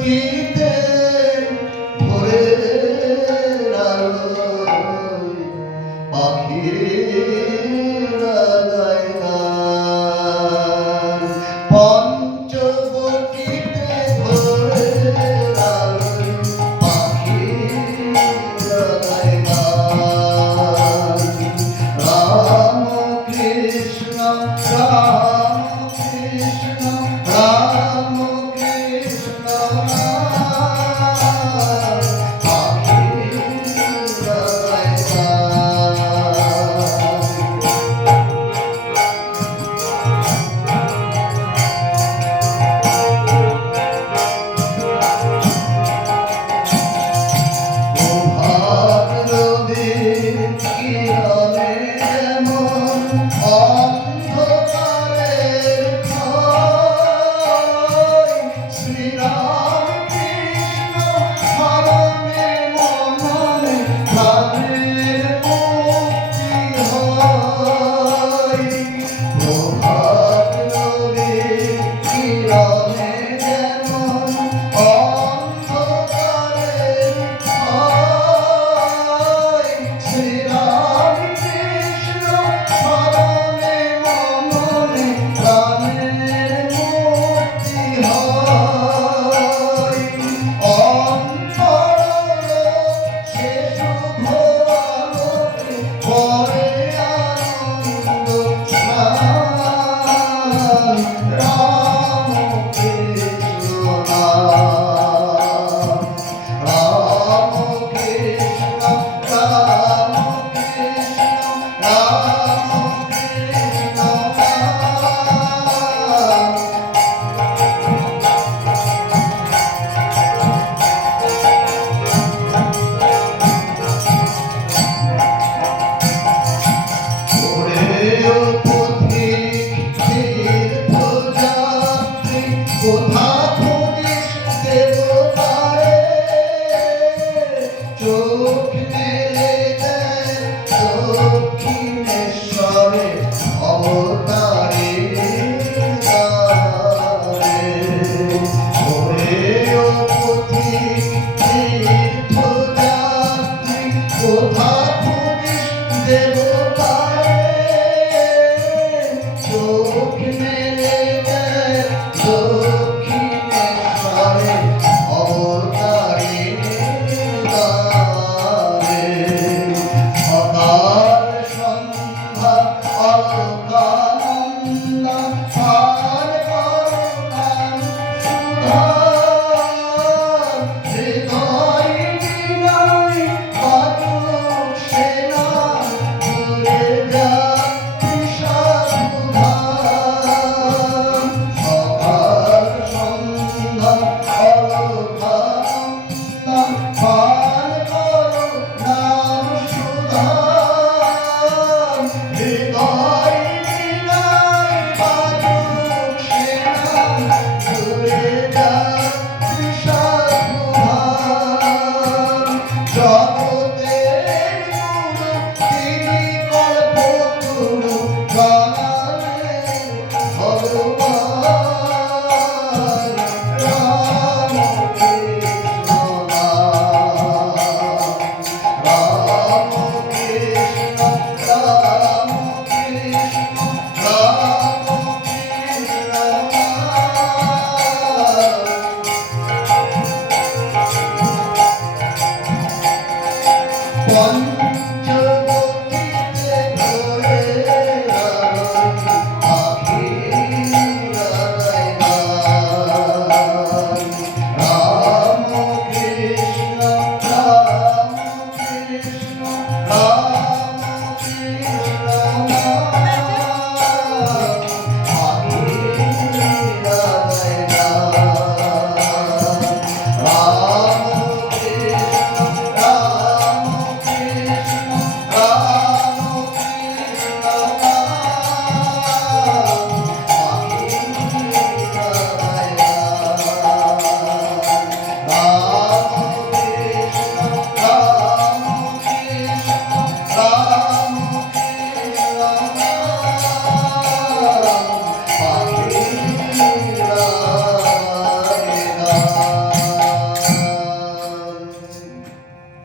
বটিতে ভোরের আলোয় পাখিরা গায় গান। পঞ্চবটিতে ভোরের আলোয় পাখিরা গায় গান। রাম কৃষ্ণ রাম কৃষ্ণ রাম কৃষ্ণ পাখিরা গায় গান। প্রভাত রবির কিরণে যেমন অন্ধকারের ক্ষয়, শ্রীরাম কৃষ্ণ স্মরণে মননে প্রাণের মুক্তি হয়। প্রভাত রবির কিরণে যেমন অন্ধকারের ক্ষয়, শ্রীরাম কৃষ্ণ স্মরণে মননে প্রাণের মুক্তি হয়। অন্তরলোক সে শুভ আলোকে করে আনন্দ স্নান। রাম কৃষ্ণ নাম, রাম কৃষ্ণ রাম কৃষ্ণ রাম কৃষ্ণ নাম। ওরে ও পথিক তীর্থযাত্রী, কোথা খুঁজিস দেবতারে? চোখ মেলে দেয় দক্ষিণেশ্বরে অবতারে দ্বারে। ওরে ও পথিক তীর্থযাত্রী, কোথা খুঁজিস দেবতারে? চোখ মেলে দেয় দক্ষিণেশ্বরে অবতারে দ্বারে। সকাল সন্ধ্যা অলকানন্দা পার করুণাম সুধা। হৃদয় বিনয় বাতুক সেনা ঘুরে যায় বিষাদুধা। সকাল সন্ধ্যা